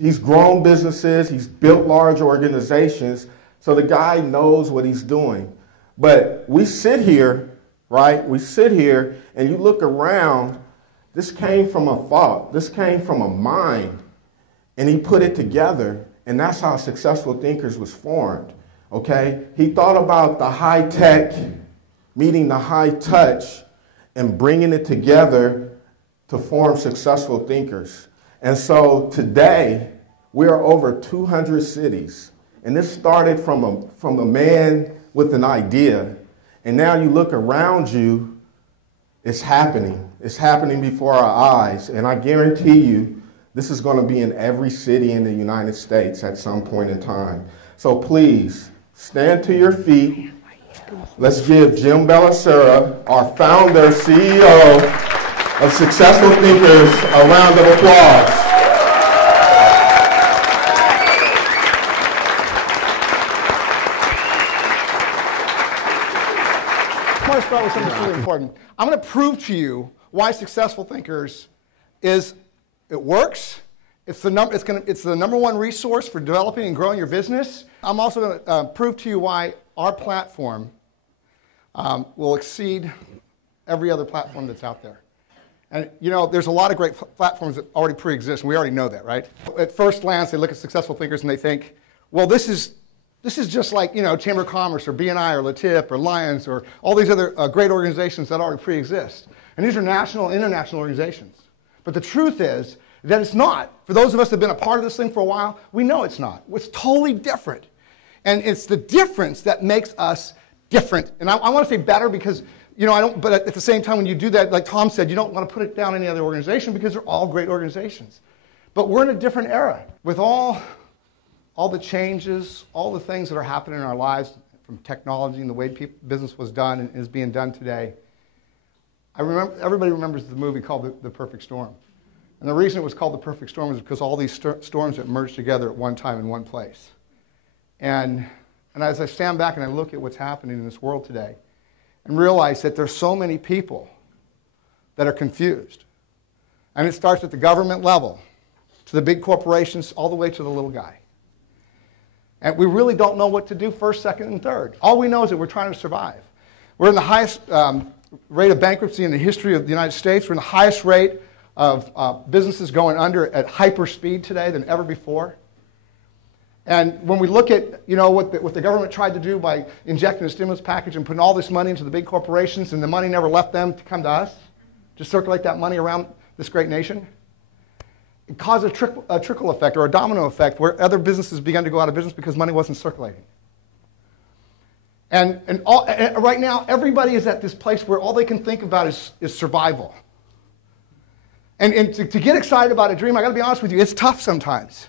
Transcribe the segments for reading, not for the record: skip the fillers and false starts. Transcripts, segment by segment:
He's grown businesses, he's built large organizations, so the guy knows what he's doing. But we sit here, right? We sit here and you look around, this came from a thought, this came from a mind, and he put it together, and that's how Successful Thinkers was formed, okay? He thought about the high tech meeting the high touch and bringing it together to form Successful Thinkers. And so today, we are over 200 cities. And this started from a man with an idea. And now you look around you, it's happening. It's happening before our eyes. And I guarantee you, this is going to be in every city in the United States at some point in time. So please, stand to your feet. Let's give Jim Bellacera, our founder, CEO of Successful Thinkers, a round of applause. I want to start with something really important. I'm going to prove to you why Successful Thinkers it works. It's the number one resource for developing and growing your business. I'm also going to prove to you why our platform will exceed every other platform that's out there. And you know, there's a lot of great platforms that already pre-exist, and we already know that, right? At first glance, they look at Successful Thinkers and they think, well, this is just like, you know, Chamber of Commerce or BNI or LaTip or Lions or all these other great organizations that already pre-exist. And these are national, international organizations. But the truth is that it's not. For those of us that have been a part of this thing for a while, we know it's not. It's totally different. And it's the difference that makes us different. And I want to say better because, you know, but at the same time, when you do that, like Tom said, you don't want to put it down any other organization because they're all great organizations. But we're in a different era with all the changes, all the things that are happening in our lives from technology and the way business was done and is being done today. Everybody remembers the movie called The Perfect Storm. And the reason it was called The Perfect Storm is because all these storms that merged together at one time in one place. And as I stand back and I look at what's happening in this world today and realize that there's so many people that are confused. And it starts at the government level, to the big corporations, all the way to the little guy. And we really don't know what to do first, second, and third. All we know is that we're trying to survive. We're in the highest rate of bankruptcy in the history of the United States. We're in the highest rate of businesses going under at hyper speed today than ever before. And when we look at, you know, what the government tried to do by injecting a stimulus package and putting all this money into the big corporations, and the money never left them to come to us, to circulate that money around this great nation, it caused a trickle effect or a domino effect where other businesses began to go out of business because money wasn't circulating. And right now, everybody is at this place where all they can think about is survival. And to get excited about a dream, I got to be honest with you, it's tough sometimes.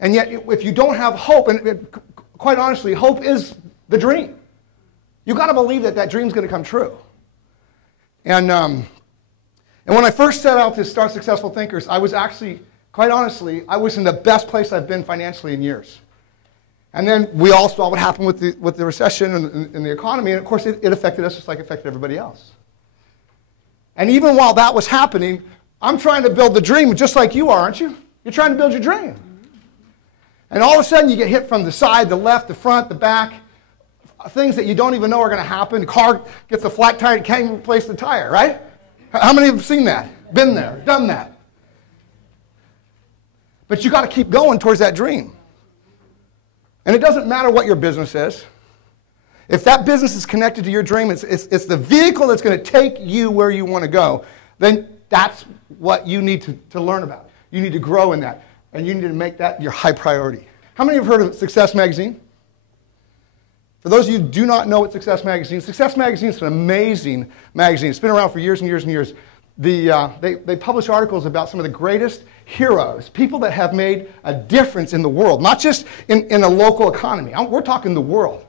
And yet, if you don't have hope, and quite honestly, hope is the dream. You've got to believe that that dream's going to come true. And when I first set out to start Successful Thinkers, I was actually, quite honestly, I was in the best place I've been financially in years. And then we all saw what happened with the recession and the economy, and of course it affected us just like it affected everybody else. And even while that was happening, I'm trying to build the dream just like you are, aren't you? You're trying to build your dream. And all of a sudden you get hit from the side, the left, the front, the back, things that you don't even know are going to happen. The car gets a flat tire, you can't even replace the tire, right? How many have seen that? Been there, done that? But you got to keep going towards that dream. And it doesn't matter what your business is. If that business is connected to your dream, it's the vehicle that's going to take you where you want to go, then that's what you need to learn about. You need to grow in that. And you need to make that your high priority. How many have heard of Success Magazine? For those of you who do not know what Success Magazine is an amazing magazine. It's been around for years and years and years. They publish articles about some of the greatest heroes, people that have made a difference in the world, not just in a local economy. We're talking the world.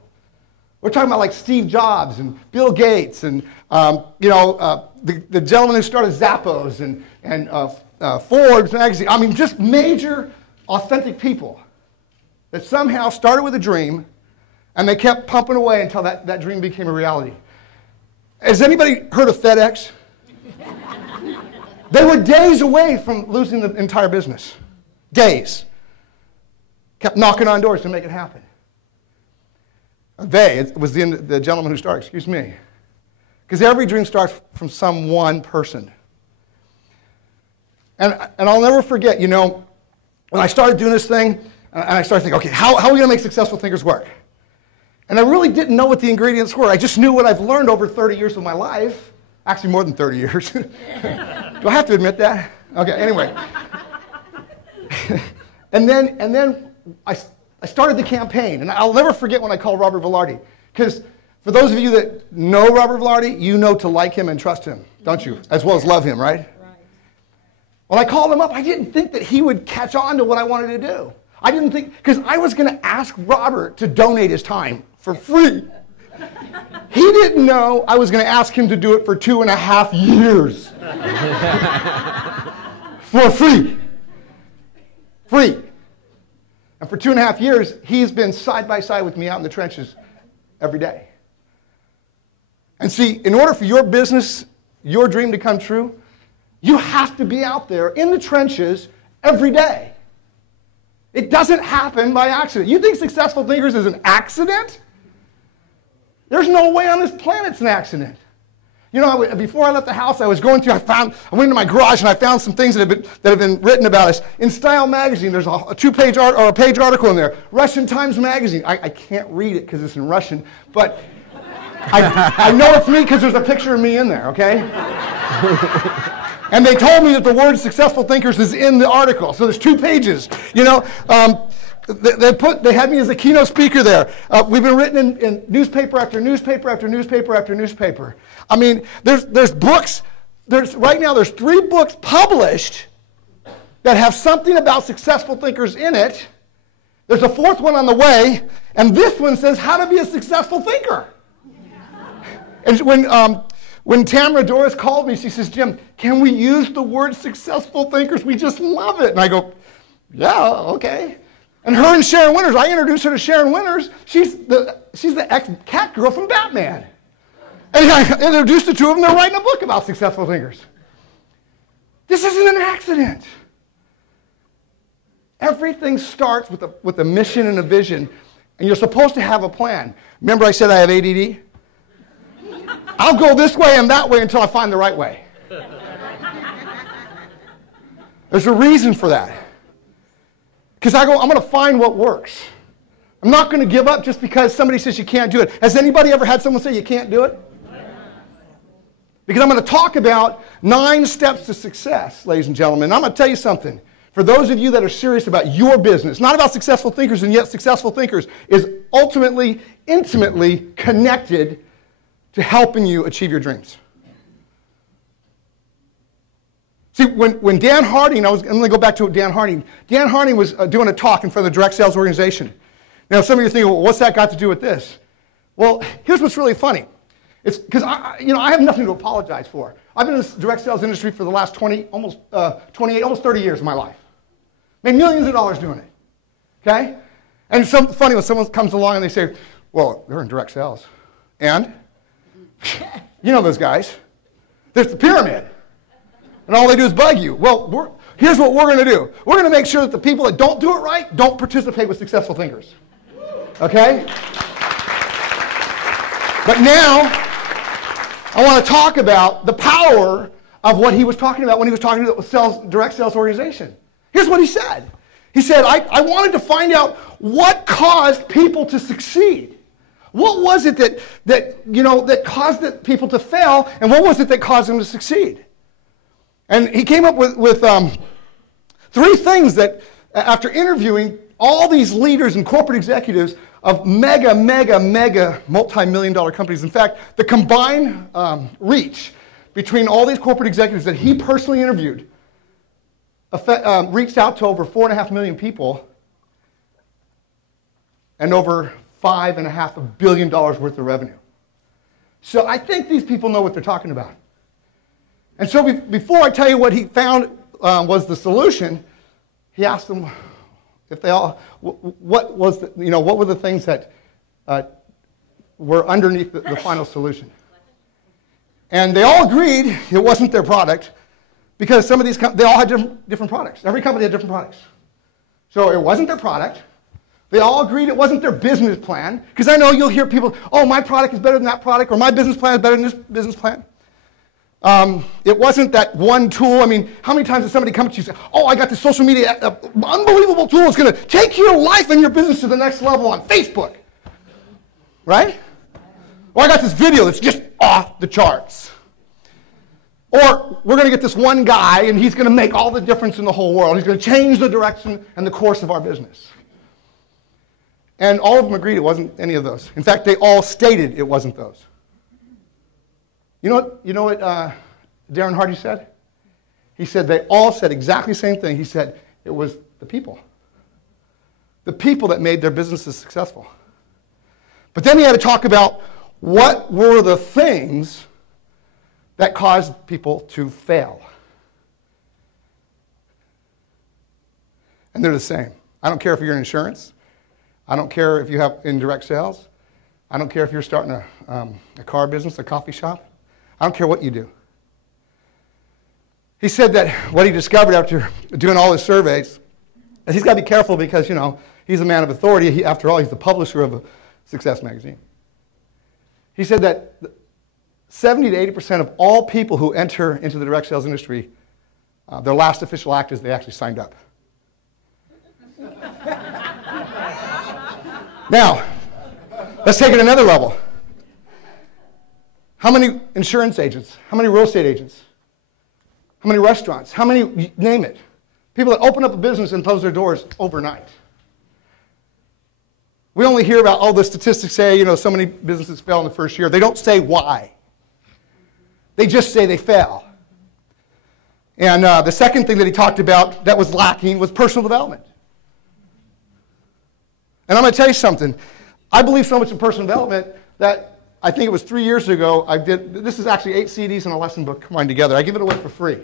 We're talking about like Steve Jobs and Bill Gates and the gentleman who started Zappos and Forbes magazine. I mean, just major, authentic people that somehow started with a dream and they kept pumping away until that dream became a reality. Has anybody heard of FedEx? They were days away from losing the entire business. Days. Kept knocking on doors to make it happen. It was the gentleman who started, excuse me. Because every dream starts from some one person. And I'll never forget, when I started doing this thing, and I started thinking, okay, how are we going to make successful thinkers work? And I really didn't know what the ingredients were. I just knew what I've learned over 30 years of my life. Actually, more than 30 years. Do I have to admit that? Okay, anyway. and then I started the campaign. And I'll never forget when I called Robert Velarde. Because for those of you that know Robert Velarde, you know to like him and trust him, don't you? As well as love him, right? When I called him up, I didn't think that he would catch on to what I wanted to do. I didn't think, because I was going to ask Robert to donate his time for free. He didn't know I was going to ask him to do it for 2.5 years. For free. Free. And for 2.5 years, he's been side by side with me out in the trenches every day. And see, in order for your business, your dream to come true, you have to be out there in the trenches every day. It doesn't happen by accident. You think Successful Thinkers is an accident? There's no way on this planet it's an accident. Before I left the house, I went into my garage and I found some things that have been written about us. In Style magazine, there's a 2-page or a page article in there. Russian Times magazine. I can't read it because it's in Russian, but I know it's me because there's a picture of me in there, okay? And they told me that the word Successful Thinkers is in the article. So there's 2 pages. They had me as a keynote speaker there. We've been written in newspaper after newspaper after newspaper after newspaper. I mean, there's books. Right now there's 3 books published that have something about successful thinkers in it. There's a 4th one on the way, and this one says how to be a successful thinker. And when Tamara Doris called me, she says, Jim, can we use the word successful thinkers? We just love it. And I go, yeah, okay. And her and Sharon Winters, I introduced her to Sharon Winters. She's the ex-cat girl from Batman. And I introduced the 2 of them. They're writing a book about successful thinkers. This isn't an accident. Everything starts with a mission and a vision. And you're supposed to have a plan. Remember I said I have ADD? I'll go this way and that way until I find the right way. There's a reason for that. Because I'm going to find what works. I'm not going to give up just because somebody says you can't do it. Has anybody ever had someone say you can't do it? Because I'm going to talk about 9 steps to success, ladies and gentlemen. And I'm going to tell you something. For those of you that are serious about your business, not about successful thinkers, and yet successful thinkers is ultimately, intimately connected to helping you achieve your dreams. See, when Dan Harding, I'm going to go back to Dan Harding. Dan Harding was doing a talk in front of the direct sales organization. Now, some of you are thinking, well, what's that got to do with this? Well, here's what's really funny. It's because I have nothing to apologize for. I've been in this direct sales industry for the last 28, almost 30 years of my life. Made millions of dollars doing it. Okay? And it's funny when someone comes along and they say, well, they're in direct sales. And? You know those guys. There's the pyramid. And all they do is bug you. Well, here's what we're going to do. We're going to make sure that the people that don't do it right don't participate with successful thinkers. Okay? But now, I want to talk about the power of what he was talking about when he was talking to the direct sales organization. Here's what he said. He said, I wanted to find out what caused people to succeed. What was it that caused people to fail, and what was it that caused them to succeed? And he came up with 3 things that, after interviewing all these leaders and corporate executives of mega multi-million-dollar companies. In fact, the combined reach between all these corporate executives that he personally interviewed reached out to over 4.5 million people and over $5.5 billion worth of revenue. So I think these people know what they're talking about. And so before I tell you what he found was the solution, he asked them if they all, what were the things that were underneath the final solution. And they all agreed it wasn't their product, because some of these they all had different products. Every company had different products. So it wasn't their product. They all agreed it wasn't their business plan. Because I know you'll hear people, oh, my product is better than that product, or my business plan is better than this business plan. It wasn't that one tool. I mean, how many times has somebody come to you and say, oh, I got this social media, unbelievable tool. It's going to take your life and your business to the next level on Facebook. Right? Or I got this video that's just off the charts. Or we're going to get this one guy, and he's going to make all the difference in the whole world. He's going to change the direction and the course of our business. And all of them agreed it wasn't any of those. In fact, they all stated it wasn't those. You know what Darren Hardy said? He said they all said exactly the same thing. He said it was the people. The people that made their businesses successful. But then he had to talk about what were the things that caused people to fail. And they're the same. I don't care if you're in insurance. I don't care if you have indirect sales. I don't care if you're starting a car business, a coffee shop. I don't care what you do. He said that what he discovered after doing all his surveys is he's got to be careful because, he's a man of authority. After all, he's the publisher of a Success magazine. He said that 70 to 80% of all people who enter into the direct sales industry, their last official act is they actually signed up. Now, let's take it another level. How many insurance agents? How many real estate agents? How many restaurants? How many, name it. People that open up a business and close their doors overnight. We only hear about, the statistics say, so many businesses fail in the first year. They don't say why. They just say they fail. And the second thing that he talked about that was lacking was personal development. And I'm going to tell you something. I believe so much in personal development that I think it was 3 years ago, this is actually 8 CDs and a lesson book combined together. I give it away for free.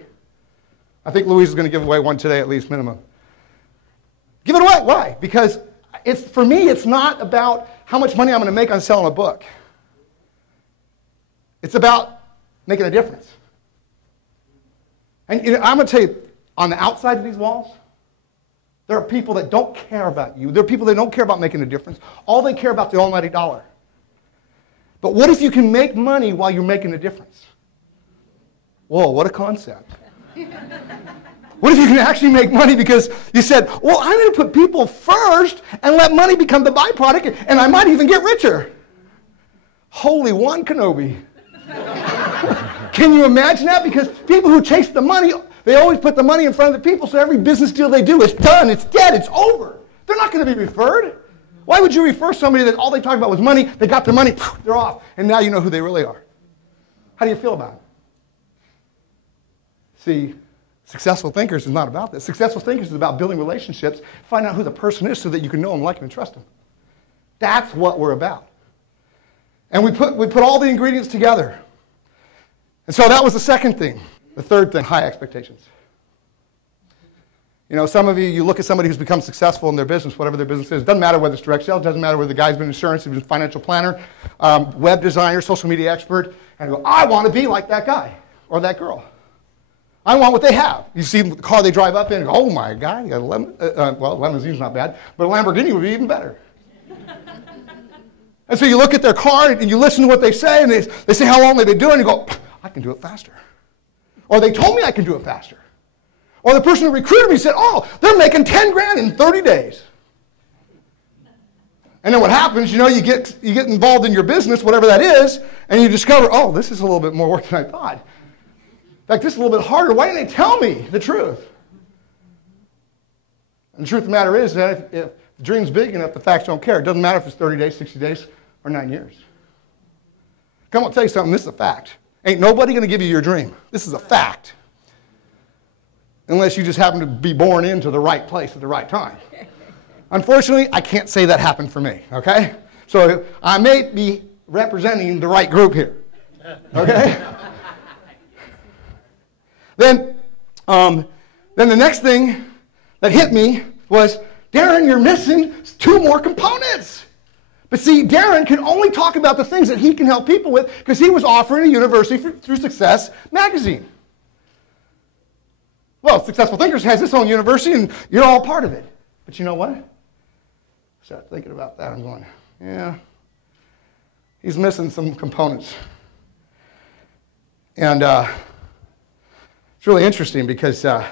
I think Louise is going to give away one today at least, minimum. Give it away. Why? Because for me, it's not about how much money I'm going to make on selling a book. It's about making a difference. And I'm going to tell you, on the outside of these walls, there are people that don't care about you. There are people that don't care about making a difference. All they care about is the almighty dollar. But what if you can make money while you're making a difference? Whoa, what a concept. What if you can actually make money because you said, well, I'm going to put people first and let money become the byproduct, and I might even get richer. Holy one Kenobi. Can you imagine that? Because people who chase the money, they always put the money in front of the people, so every business deal they do is done, it's dead, it's over. They're not going to be referred. Why would you refer somebody that all they talked about was money, they got their money, they're off, and now you know who they really are? How do you feel about it? See, successful thinkers is not about this. Successful thinkers is about building relationships, find out who the person is so that you can know them, like them, and trust them. That's what we're about. And we put all the ingredients together. And so that was the second thing. The third thing, high expectations. Some of you look at somebody who's become successful in their business, whatever their business is. It doesn't matter whether it's direct sales, doesn't matter whether the guy's been in insurance, he's been a financial planner, web designer, social media expert, and you go, I want to be like that guy or that girl. I want what they have. You see the car they drive up in, and go, oh my God, you got a limousine's not bad, but a Lamborghini would be even better. And so you look at their car and you listen to what they say, and they say how long they've been doing, and you go, I can do it faster. Or they told me I can do it faster. Or the person who recruited me said, oh, they're making 10 grand in 30 days. And then what happens, you get involved in your business, whatever that is, and you discover, oh, this is a little bit more work than I thought. In fact, this is a little bit harder. Why didn't they tell me the truth? And the truth of the matter is that if the dream's big enough, the facts don't care. It doesn't matter if it's 30 days, 60 days, or 9 years. Come on, I'll tell you something. This is a fact. Ain't nobody going to give you your dream. This is a fact. Unless you just happen to be born into the right place at the right time. Unfortunately, I can't say that happened for me, okay? So I may be representing the right group here, okay? Then the next thing that hit me was, Darren, you're missing 2 more components. But see, Darren can only talk about the things that he can help people with because he was offering a University Through Success magazine. Well, Successful Thinkers has its own university, and you're all part of it. But you know what? I started thinking about that. I'm going, yeah, he's missing some components. And it's really interesting because I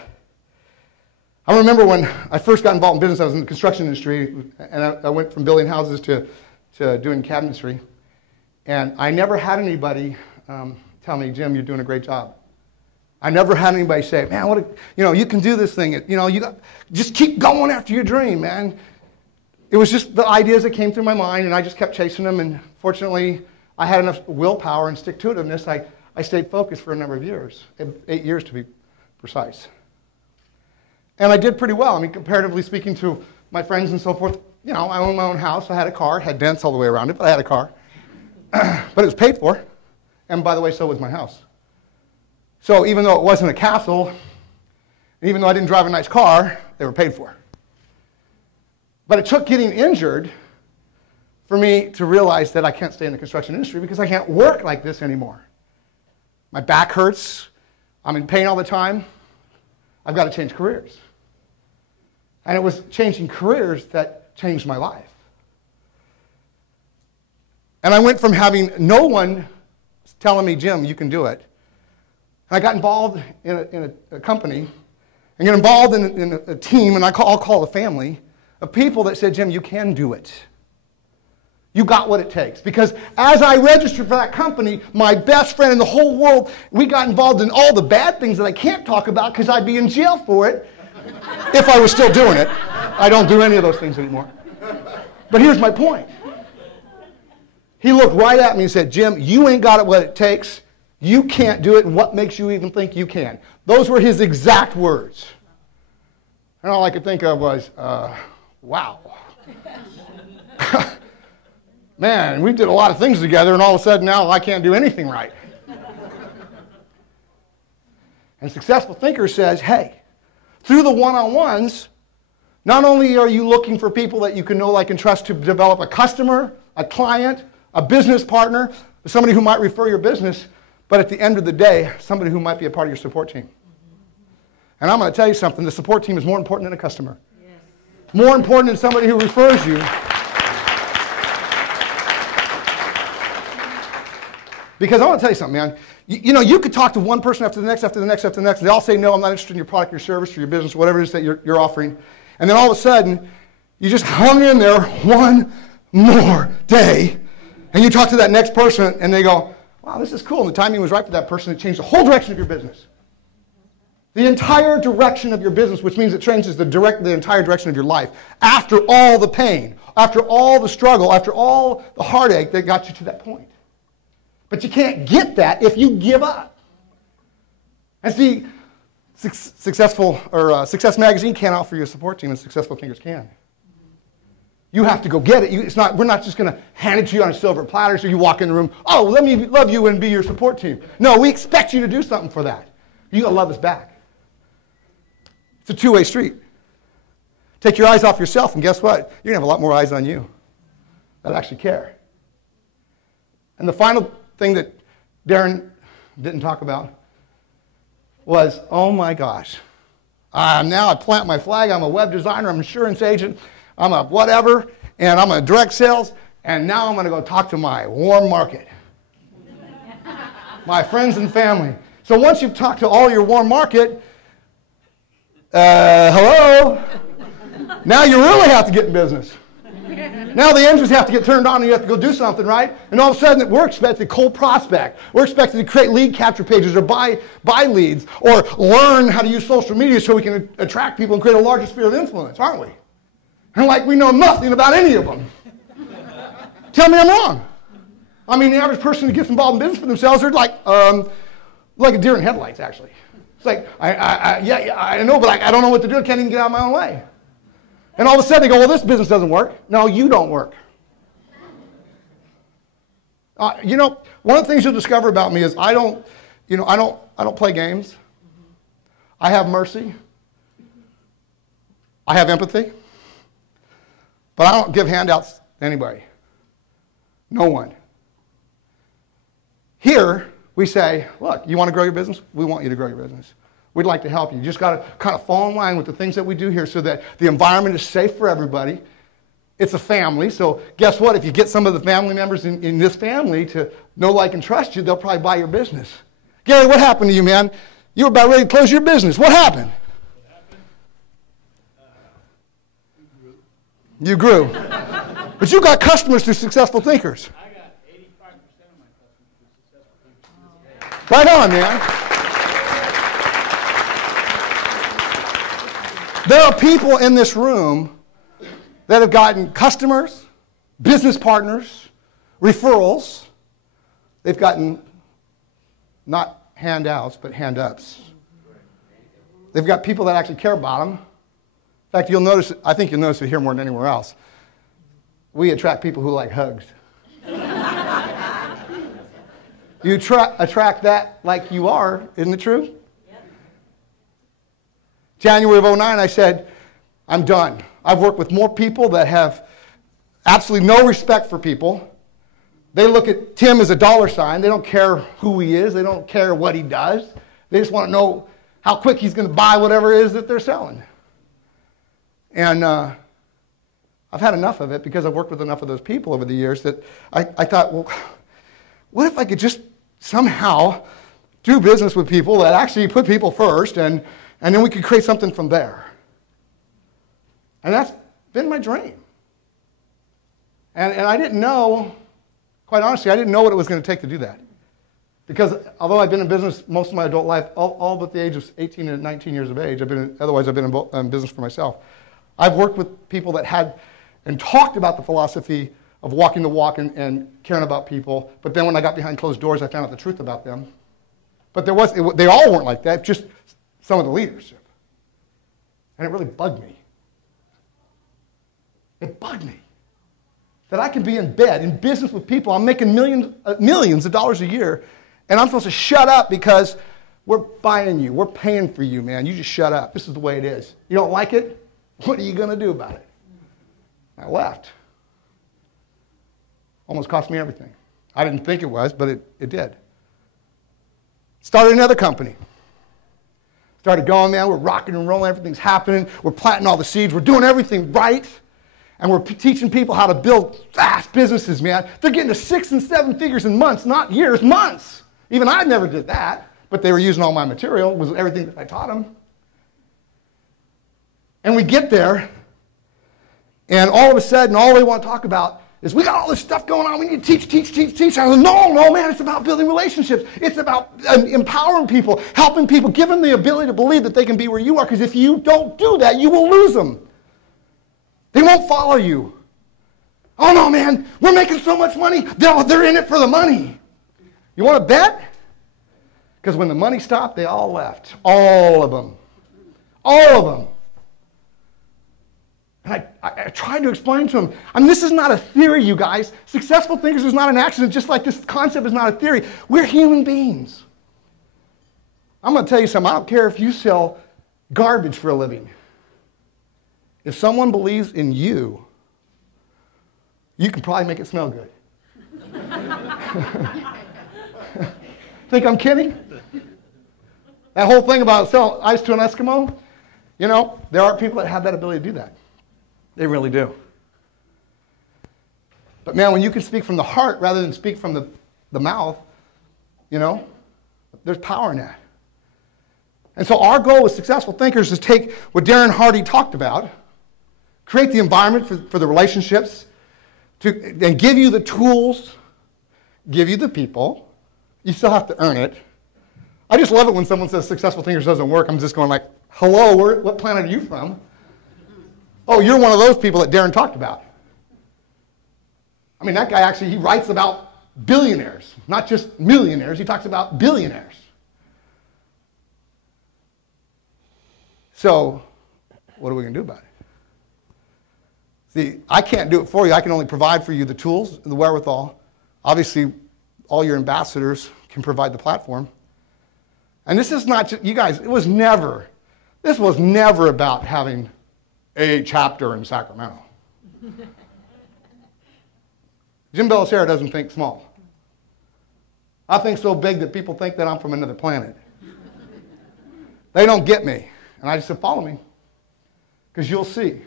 remember when I first got involved in business, I was in the construction industry, and I went from building houses to doing cabinetry. And I never had anybody tell me, Jim, you're doing a great job. I never had anybody say, man, you can do this thing. Just keep going after your dream, man. It was just the ideas that came through my mind, and I just kept chasing them. And fortunately, I had enough willpower and stick-to-itiveness. I stayed focused for a number of years, 8 years to be precise. And I did pretty well. I mean, comparatively speaking to my friends and so forth, I owned my own house. I had a car, had dents all the way around it, but I had a car. But it was paid for. And by the way, so was my house. So even though it wasn't a castle, and even though I didn't drive a nice car, they were paid for. But it took getting injured for me to realize that I can't stay in the construction industry because I can't work like this anymore. My back hurts. I'm in pain all the time. I've got to change careers. And it was changing careers that changed my life. And I went from having no one telling me, Jim, you can do it. And I got involved in a company and got involved in a team, and I'll call a family, of people that said, Jim, you can do it. You got what it takes. Because as I registered for that company, my best friend in the whole world, we got involved in all the bad things that I can't talk about because I'd be in jail for it if I was still doing it. I don't do any of those things anymore. But here's my point. He looked right at me and said, Jim, you ain't got it what it takes. You can't do it, and what makes you even think you can? Those were his exact words. And all I could think of was, wow. Man, we did a lot of things together, and all of a sudden now I can't do anything right. And a successful thinker says, hey, through the one-on-ones, not only are you looking for people that you can know, like, and trust to develop a customer, a client, a business partner, somebody who might refer your business, but at the end of the day, somebody who might be a part of your support team. And I'm going to tell you something, the support team is more important than a customer. Yes. More important than somebody who refers you. Because I want to tell you something, man. You could talk to one person after the next, after the next, after the next, and they all say, no, I'm not interested in your product, your service, or your business, whatever it is that you're offering. And then all of a sudden, you just hung in there one more day, and you talk to that next person, and they go, wow, this is cool. And the timing was right for that person. It changed the whole direction of your business. The entire direction of your business, which means it changes the entire direction of your life. After all the pain, after all the struggle, after all the heartache that got you to that point. But you can't get that if you give up. And see, Success Magazine can't offer you a support team, and Successful Thinkers can. You have to go get it. We're not just going to hand it to you on a silver platter so you walk in the room, oh, let me love you and be your support team. No, we expect you to do something for that. You got to love us back. It's a two-way street. Take your eyes off yourself, and guess what? You're going to have a lot more eyes on you that actually care. And the final thing that Darren didn't talk about was, oh my gosh, now I plant my flag, I'm a web designer, I'm an insurance agent, I'm a whatever, and I'm a direct sales, and now I'm going to go talk to my warm market. My friends and family. So once you've talked to all your warm market, hello? Now you really have to get in business. Now the engines have to get turned on and you have to go do something, right? And all of a sudden we're expected to cold prospect. We're expected to create lead capture pages or buy leads or learn how to use social media so we can attract people and create a larger sphere of influence, aren't we? And like we know nothing about any of them. Tell me I'm wrong. I mean, the average person who gets involved in business for themselves, they're like a deer in headlights, actually. It's like, I know, but I don't know what to do. I can't even get out of my own way. And all of a sudden they go, well, this business doesn't work. No, you don't work. One of the things you'll discover about me is I don't play games. I have mercy. I have empathy. But I don't give handouts to anybody. No one. Here, we say, look, you want to grow your business? We want you to grow your business. We'd like to help you. You just got to kind of fall in line with the things that we do here so that the environment is safe for everybody. It's a family, so guess what? If you get some of the family members in this family to know, like, and trust you, they'll probably buy your business. Gary, what happened to you, man? You were about ready to close your business. What happened? You grew. But you got customers through successful thinkers. I got 85% of my customers through successful thinkers. Right on, man. There are people in this room that have gotten customers, business partners, referrals. They've gotten not handouts, but hand-ups. They've got people that actually care about them. In fact, you'll notice, I think you'll notice it here more than anywhere else. We attract people who like hugs. You attract that like you are, isn't it true? Yep. January of 2009, I said, I'm done. I've worked with more people that have absolutely no respect for people. They look at Tim as a dollar sign. They don't care who he is. They don't care what he does. They just want to know how quick he's going to buy whatever it is that they're selling. And I've had enough of it because I've worked with enough of those people over the years that I thought, well, what if I could just somehow do business with people that actually put people first, and then we could create something from there. And that's been my dream. And I didn't know, quite honestly, I didn't know what it was going to take to do that. Because although I've been in business most of my adult life, all but the age of 18 and 19 years of age, otherwise I've been in business for myself. I've worked with people that had and talked about the philosophy of walking the walk and caring about people, but then when I got behind closed doors, I found out the truth about them. But they all weren't like that, just some of the leadership. And it really bugged me. It bugged me that I can be in bed, in business with people. I'm making millions of dollars a year, and I'm supposed to shut up because we're buying you. We're paying for you, man. You just shut up. This is the way it is. You don't like it? What are you going to do about it? I left. Almost cost me everything. I didn't think it was, but it did. Started another company. Started going, man. We're rocking and rolling. Everything's happening. We're planting all the seeds. We're doing everything right. And we're teaching people how to build fast businesses, man. They're getting to 6 and 7 figures in months, not years, months. Even I never did that, but they were using all my material, was everything that I taught them. And we get there, and all of a sudden, all they want to talk about is, we got all this stuff going on. We need to teach. I go, no, man, it's about building relationships. It's about empowering people, helping people, giving them the ability to believe that they can be where you are, because if you don't do that, you will lose them. They won't follow you. Oh, no, man, we're making so much money. They're in it for the money. You want to bet? Because when the money stopped, they all left. All of them. All of them. And I tried to explain to them, this is not a theory, you guys. Successful thinkers is not an accident, just like this concept is not a theory. We're human beings. I'm going to tell you something. I don't care if you sell garbage for a living. If someone believes in you, you can probably make it smell good. Think I'm kidding? That whole thing about selling ice to an Eskimo, there are people that have that ability to do that. They really do. But man, when you can speak from the heart rather than speak from the mouth, there's power in that. And so our goal with successful thinkers is take what Darren Hardy talked about, create the environment for the relationships, and give you the tools, give you the people. You still have to earn it. I just love it when someone says successful thinkers doesn't work. I'm just going like, hello, what planet are you from? Oh, you're one of those people that Darren talked about. That guy actually, he writes about billionaires, not just millionaires. He talks about billionaires. So, what are we going to do about it? See, I can't do it for you. I can only provide for you the tools, the wherewithal. Obviously, all your ambassadors can provide the platform. And this is not just, you guys, this was never about having a chapter in Sacramento. Jim Bellacera doesn't think small. I think so big that people think that I'm from another planet. They don't get me. And I just said, follow me, because you'll see.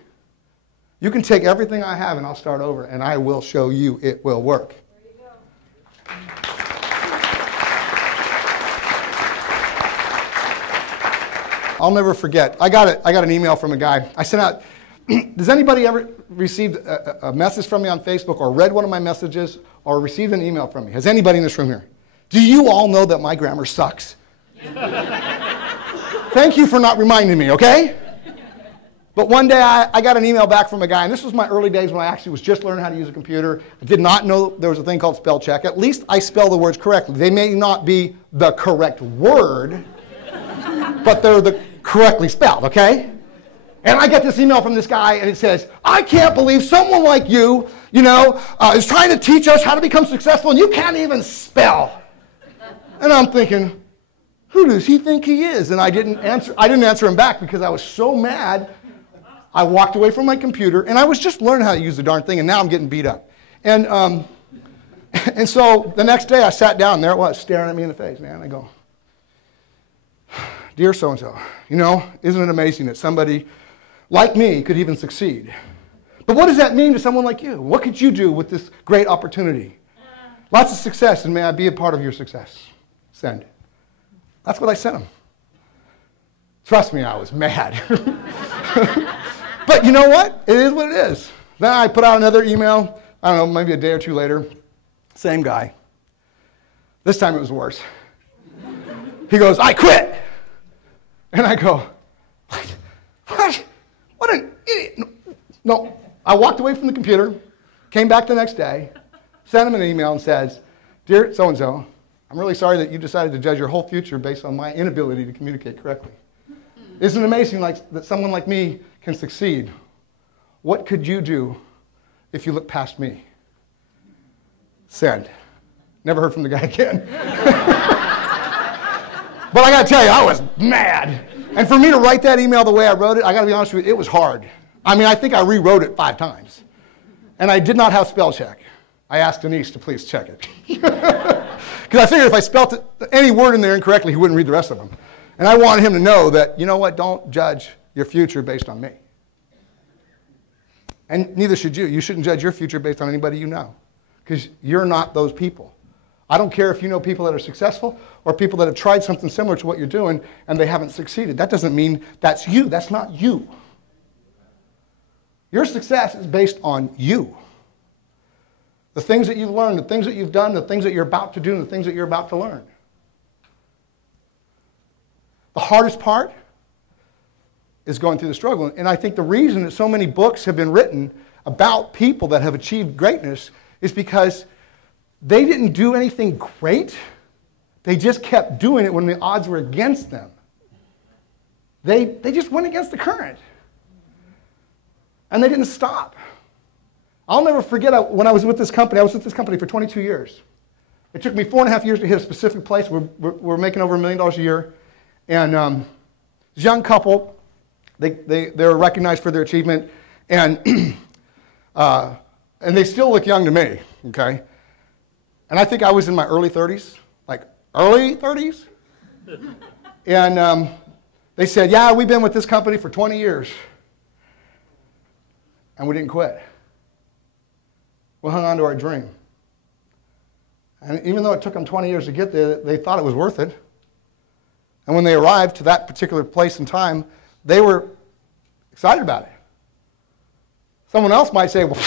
You can take everything I have and I'll start over, and I will show you it will work. There you go. I'll never forget. I got an email from a guy. I sent out, does anybody ever received a message from me on Facebook or read one of my messages or received an email from me? Has anybody in this room here? Do you all know that my grammar sucks? Thank you for not reminding me, okay? But one day I got an email back from a guy, and this was my early days when I actually was just learning how to use a computer. I did not know there was a thing called spell check. At least I spell the words correctly. They may not be the correct word, but they're correctly spelled, okay? And I get this email from this guy, and it says, I can't believe someone like you, is trying to teach us how to become successful, and you can't even spell. And I'm thinking, who does he think he is? And I didn't answer him back because I was so mad. I walked away from my computer, and I was just learning how to use the darn thing, and now I'm getting beat up. And so the next day I sat down, and there it was, staring at me in the face, man. I go, dear so-and-so, isn't it amazing that somebody like me could even succeed? But what does that mean to someone like you? What could you do with this great opportunity? Lots of success, and may I be a part of your success. Send. That's what I sent him. Trust me, I was mad. But you know what? It is what it is. Then I put out another email, I don't know, maybe a day or two later. Same guy. This time it was worse. He goes, I quit. And I go, what? What? What an idiot. No. I walked away from the computer, came back the next day, sent him an email and says, dear so-and-so, I'm really sorry that you decided to judge your whole future based on my inability to communicate correctly. Isn't it amazing that someone like me can succeed? What could you do if you look past me? Send. Never heard from the guy again. But I got to tell you, I was mad. And for me to write that email the way I wrote it, I got to be honest with you, it was hard. I think I rewrote it 5 times. And I did not have spell check. I asked Denise to please check it. Because I figured if I spelled any word in there incorrectly, he wouldn't read the rest of them. And I wanted him to know that, you know what, don't judge your future based on me. And neither should you. You shouldn't judge your future based on anybody you know. Because you're not those people. I don't care if you know people that are successful or people that have tried something similar to what you're doing and they haven't succeeded. That doesn't mean that's you. That's not you. Your success is based on you. The things that you've learned, the things that you've done, the things that you're about to do, and the things that you're about to learn. The hardest part is going through the struggle. And I think the reason that so many books have been written about people that have achieved greatness is because they didn't do anything great. They just kept doing it when the odds were against them. They just went against the current. And they didn't stop. I'll never forget when I was with this company. I was with this company for 22 years. It took me 4.5 years to hit a specific place. We're making over $1 million a year. And this young couple, they were recognized for their achievement. And they still look young to me, okay? And I think I was in my early 30s, like early 30s. And they said, yeah, we've been with this company for 20 years. And we didn't quit. We hung on to our dream. And even though it took them 20 years to get there, they thought it was worth it. And when they arrived to that particular place and time, they were excited about it. Someone else might say, well,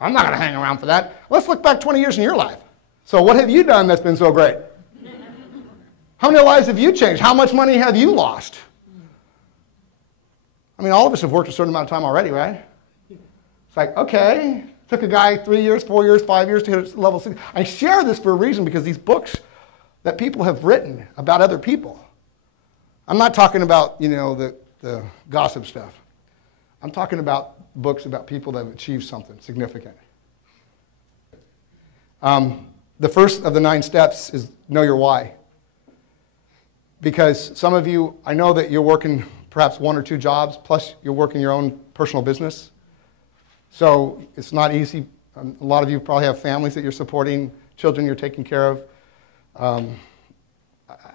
I'm not going to hang around for that. Let's look back 20 years in your life. So what have you done that's been so great? How many lives have you changed? How much money have you lost? All of us have worked a certain amount of time already, right? It's like, okay, took a guy 3 years, 4 years, 5 years to hit level 6. I share this for a reason because these books that people have written about other people. I'm not talking about, the gossip stuff. I'm talking about books about people that have achieved something significant. The first of the 9 steps is know your why. Because some of you, I know that you're working perhaps 1 or 2 jobs, plus you're working your own personal business. So it's not easy. A lot of you probably have families that you're supporting, children you're taking care of.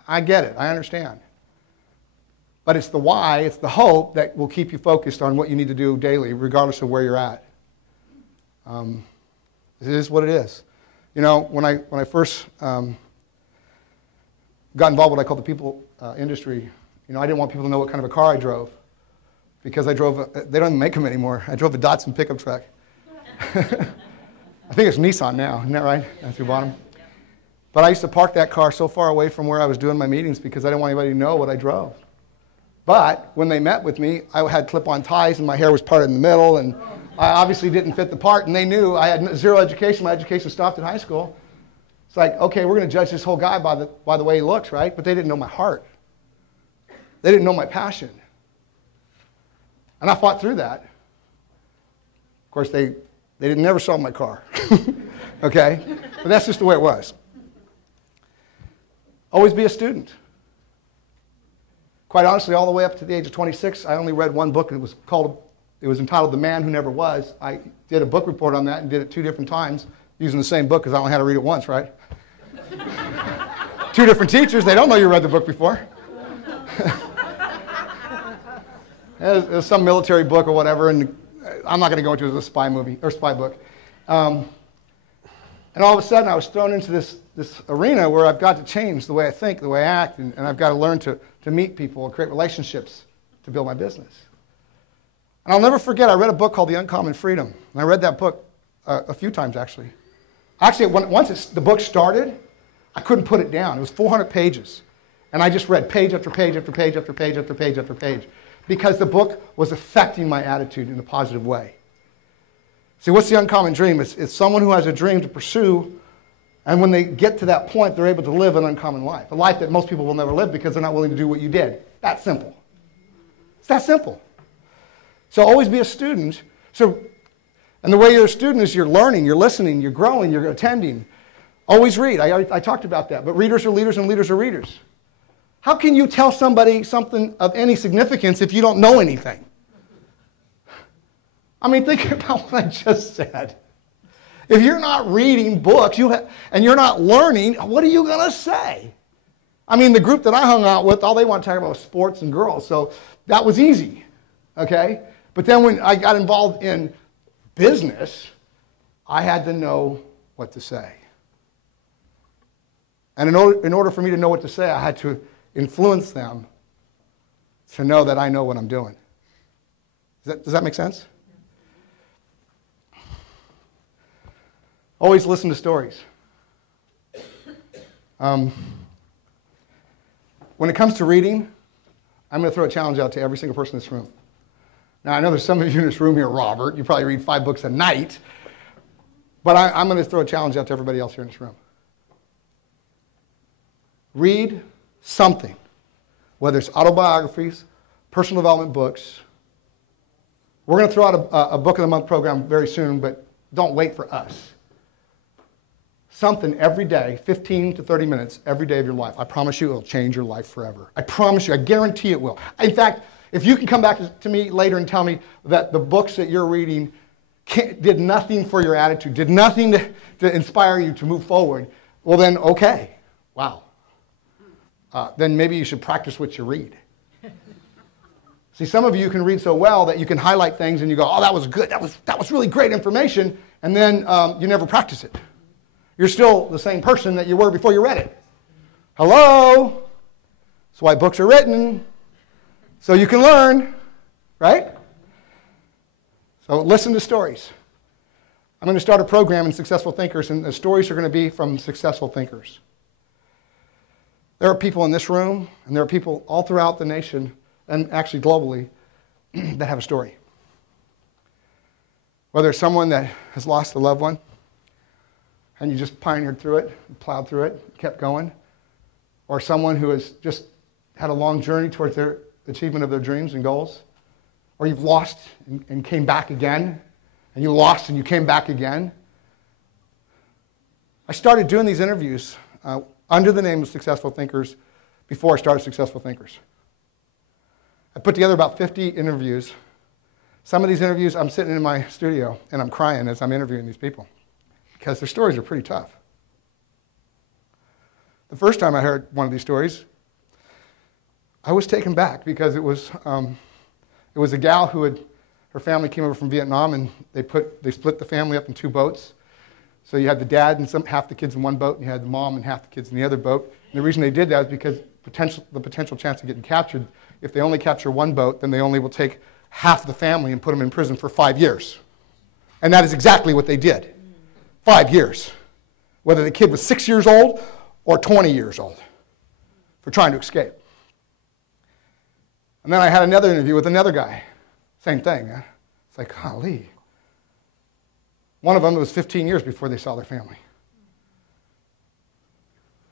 I get it. I understand. But it's the why, it's the hope that will keep you focused on what you need to do daily, regardless of where you're at. It is what it is. You know, when I first got involved with what I call the people industry, you know, I didn't want people to know what kind of a car I drove because I drove, they don't even make them anymore. I drove a Datsun pickup truck. I think it's Nissan now, isn't that right? That's your bottom. But I used to park that car so far away from where I was doing my meetings because I didn't want anybody to know what I drove. But when they met with me, I had clip-on ties and my hair was parted in the middle, and I obviously didn't fit the part, and they knew I had zero education. My education stopped in high school. It's like, okay, we're going to judge this whole guy by the way he looks, right? But they didn't know my heart. They didn't know my passion. And I fought through that. Of course, they never saw my car, okay? But that's just the way it was. Always be a student. Quite honestly, all the way up to the age of 26, I only read one book. It was entitled The Man Who Never Was. I did a book report on that and did it 2 different times using the same book because I only had to read it once, right? 2 different teachers, they don't know you read the book before. It was some military book or whatever, and I'm not going to go into it. It was a spy movie or spy book. And all of a sudden, I was thrown into this arena where I've got to change the way I think, the way I act, and I've got to learn to meet people and create relationships to build my business. And I'll never forget, I read a book called The Uncommon Freedom. And I read that book a few times, actually. Actually, once the book started, I couldn't put it down. It was 400 pages. And I just read page after page after page after page after page after page because the book was affecting my attitude in a positive way. See, what's the uncommon dream? It's someone who has a dream to pursue, and when they get to that point, they're able to live an uncommon life, a life that most people will never live because they're not willing to do what you did. That simple. It's that simple. So always be a student. And the way you're a student is you're learning, you're listening, you're growing, you're attending. Always read. I talked about that. But readers are leaders and leaders are readers. How can you tell somebody something of any significance if you don't know anything? I mean, think about what I just said. If you're not reading books and you're not learning, what are you going to say? I mean, the group that I hung out with, all they want to talk about was sports and girls, so that was easy, okay? But then when I got involved in business, I had to know what to say. And in order for me to know what to say, I had to influence them to know that I know what I'm doing. Does that make sense? Always listen to stories. When it comes to reading, I'm going to throw a challenge out to every single person in this room. Now, I know there's some of you in this room here, Robert. You probably read 5 books a night. But I'm going to throw a challenge out to everybody else here in this room. Read something, whether it's autobiographies, personal development books. We're going to throw out a Book of the Month program very soon, but don't wait for us. Something every day, 15 to 30 minutes every day of your life. I promise you it will change your life forever. I promise you, I guarantee it will. In fact, if you can come back to me later and tell me that the books that you're reading did nothing for your attitude, did nothing to inspire you to move forward, well then, okay, wow. Then maybe you should practice what you read. See, some of you can read so well that you can highlight things and you go, oh, that was good, that was really great information, and then you never practice it. You're still the same person that you were before you read it. Hello? That's why books are written, so you can learn, right? So listen to stories. I'm going to start a program in Successful Thinkers, and the stories are going to be from successful thinkers. There are people in this room, and there are people all throughout the nation, and actually globally, that have a story. Whether it's someone that has lost a loved one, and you just pioneered through it, plowed through it, kept going, or someone who has just had a long journey towards their achievement of their dreams and goals, or you've lost and came back again, and you lost and you came back again. I started doing these interviews under the name of Successful Thinkers before I started Successful Thinkers. I put together about 50 interviews. Some of these interviews, I'm sitting in my studio and I'm crying as I'm interviewing these people because their stories are pretty tough. The first time I heard one of these stories, I was taken back because it was a gal her family came over from Vietnam, and they split the family up in 2 boats. So you had the dad and half the kids in one boat, and you had the mom and half the kids in the other boat. And the reason they did that is because the potential chance of getting captured, if they only capture one boat, then they only will take half the family and put them in prison for 5 years. And that is exactly what they did. 5 years. Whether the kid was 6 years old or 20 years old for trying to escape. And then I had another interview with another guy. Same thing. It's like, golly. One of them, it was 15 years before they saw their family.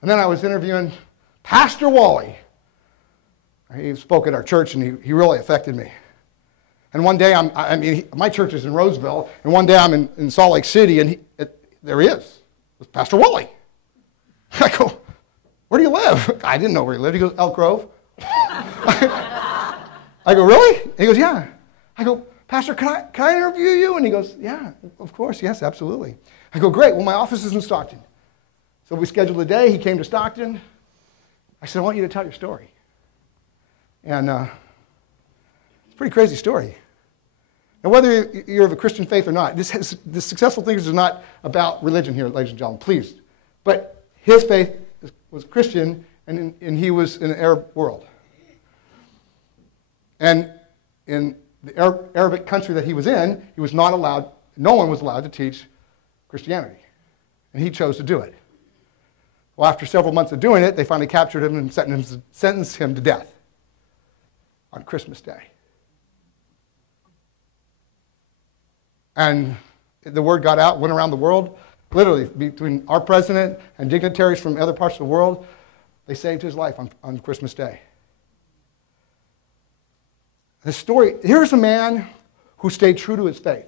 And then I was interviewing Pastor Wally. He spoke at our church, and he really affected me. And one day, my church is in Roseville, and one day I'm in Salt Lake City, and there he is. It's Pastor Wally. I go, where do you live? I didn't know where he lived. He goes, Elk Grove. I go, really? He goes, yeah. I go, Pastor, can I interview you? And he goes, yeah, of course, yes, absolutely. I go, great. Well, my office is in Stockton. So we scheduled a day. He came to Stockton. I said, I want you to tell your story. And it's a pretty crazy story. Now, whether you're of a Christian faith or not, the Successful Thinkers is not about religion here, ladies and gentlemen, please. But his faith was Christian, and he was in the Arab world. And in the Arabic country that he was in, no one was allowed to teach Christianity. And he chose to do it. Well, after several months of doing it, they finally captured him and sentenced him to death on Christmas Day. And the word got out, went around the world, literally between our president and dignitaries from other parts of the world. They saved his life on Christmas Day. The story, here's a man who stayed true to his faith.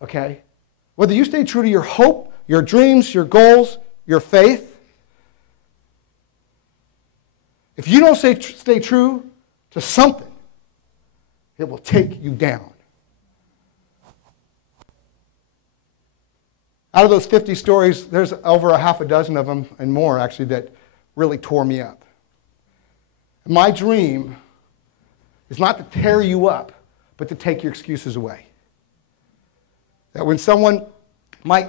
Okay? Whether you stay true to your hope, your dreams, your goals, your faith, if you don't stay true to something, it will take you down. Out of those 50 stories, there's over a half a dozen of them and more, actually, that really tore me up. My dream is not to tear you up, but to take your excuses away. That when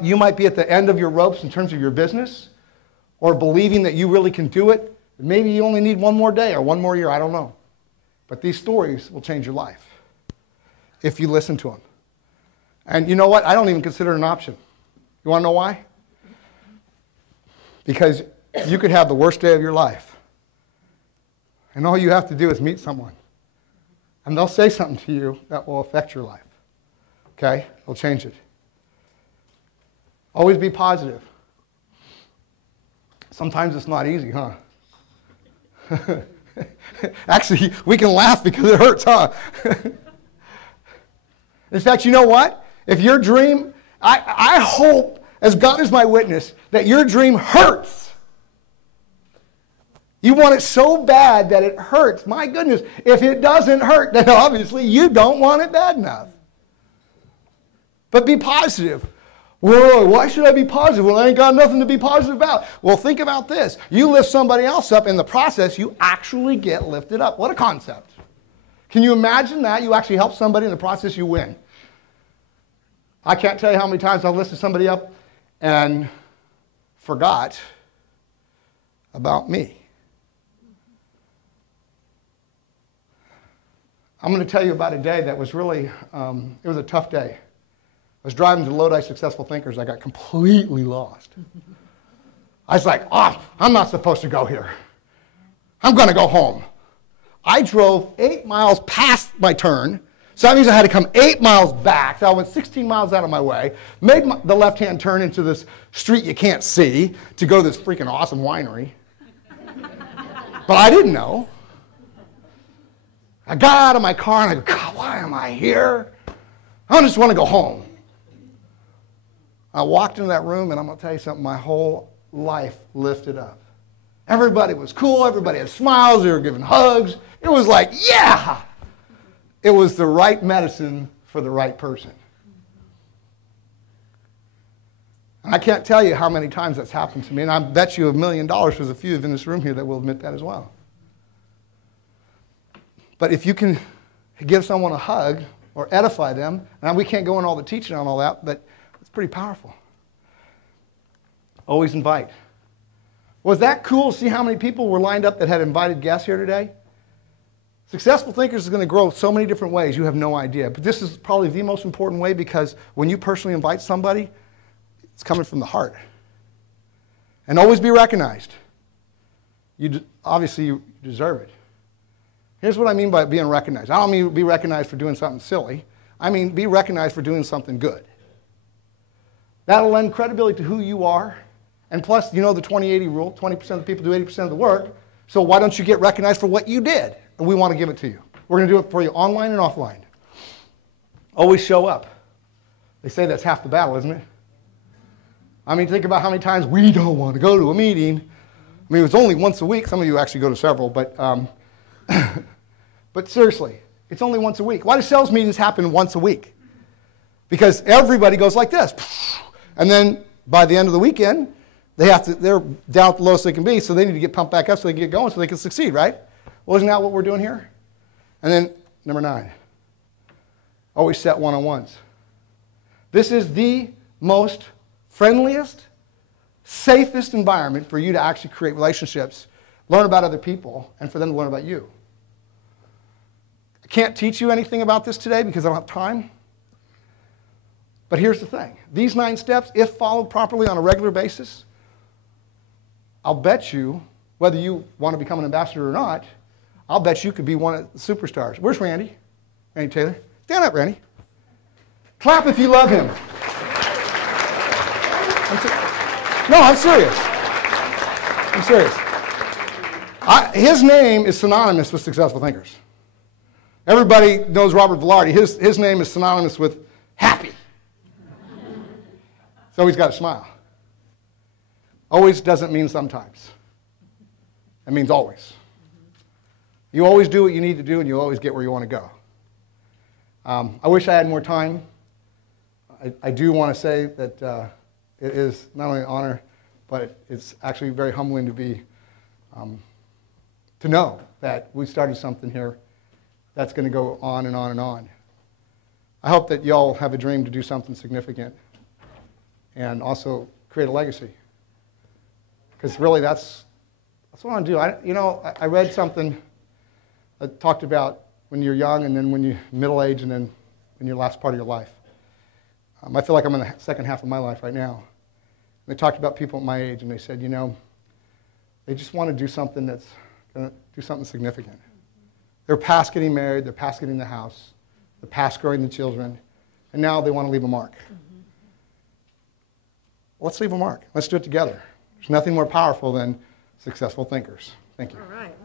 you might be at the end of your ropes in terms of your business, or believing that you really can do it, maybe you only need one more day or one more year, I don't know. But these stories will change your life if you listen to them. And you know what? I don't even consider it an option. You want to know why? Because you could have the worst day of your life. And all you have to do is meet someone. And they'll say something to you that will affect your life. Okay? It'll change it. Always be positive. Sometimes it's not easy, huh? Actually, we can laugh because it hurts, huh? In fact, you know what? If your dream, I hope, as God is my witness, that your dream hurts. You want it so bad that it hurts. My goodness, if it doesn't hurt, then obviously you don't want it bad enough. But be positive. Whoa, why should I be positive? Well, I ain't got nothing to be positive about. Well, think about this. You lift somebody else up. In the process, you actually get lifted up. What a concept. Can you imagine that? You actually help somebody, in the process you win. I can't tell you how many times I've lifted somebody up and forgot about me. I'm going to tell you about a day that was really, it was a tough day. I was driving to Lodi Successful Thinkers. I got completely lost. I was like, I'm not supposed to go here. I'm going to go home. I drove 8 miles past my turn, so that means I had to come 8 miles back. So I went 16 miles out of my way, made the left-hand turn into this street you can't see to go to this freaking awesome winery. But I didn't know. I got out of my car and I go, God, why am I here? I just want to go home. I walked into that room, and I'm going to tell you something, my whole life lifted up. Everybody was cool. Everybody had smiles. They were giving hugs. It was like, yeah! It was the right medicine for the right person. And I can't tell you how many times that's happened to me, and I bet you $1 million there's a few in this room here that will admit that as well. But if you can give someone a hug or edify them, and we can't go into all the teaching on all that, but it's pretty powerful. Always invite. Was that cool to see how many people were lined up that had invited guests here today? Successful Thinkers is going to grow so many different ways, you have no idea. But this is probably the most important way because when you personally invite somebody, it's coming from the heart. And always be recognized. Obviously, you deserve it. Here's what I mean by being recognized. I don't mean be recognized for doing something silly. I mean be recognized for doing something good. That'll lend credibility to who you are. And plus, you know the 20-80 rule, 20% of the people do 80% of the work. So why don't you get recognized for what you did? And we want to give it to you. We're going to do it for you online and offline. Always show up. They say that's half the battle, isn't it? I mean, think about how many times we don't want to go to a meeting. I mean, it's only once a week. Some of you actually go to several, but but seriously, it's only once a week. Why do sales meetings happen once a week? Because everybody goes like this. And then by the end of the weekend, they're down at the lowest they can be, so they need to get pumped back up so they can get going so they can succeed, right? Well, isn't that what we're doing here? And then number 9, always set one-on-ones. This is the most friendliest, safest environment for you to actually create relationships, learn about other people, and for them to learn about you. I can't teach you anything about this today because I don't have time. But here's the thing. These 9 steps, if followed properly on a regular basis, I'll bet you, whether you want to become an ambassador or not, I'll bet you could be one of the superstars. Where's Randy? Randy Taylor? Stand up, Randy. Clap if you love him. I'm serious. I'm serious. His name is synonymous with successful thinkers. Everybody knows Robert Velarde. His name is synonymous with happy. So he's got a smile. Always doesn't mean sometimes. It means always. You always do what you need to do, and you always get where you want to go. I wish I had more time. I do want to say that it is not only an honor, but it's actually very humbling to be, to know that we started something here that's going to go on and on and on. I hope that y'all have a dream to do something significant and also create a legacy. Because really that's what I want to do. I read something that talked about when you're young and then when you're middle age and then in your last part of your life. I feel like I'm in the second half of my life right now. And they talked about people at my age and they said, they just want to do something that's going to do something significant. They're past getting married, they're past getting the house, they're past growing the children, and now they want to leave a mark. Let's leave a mark. Let's do it together. There's nothing more powerful than successful thinkers. Thank you. All right.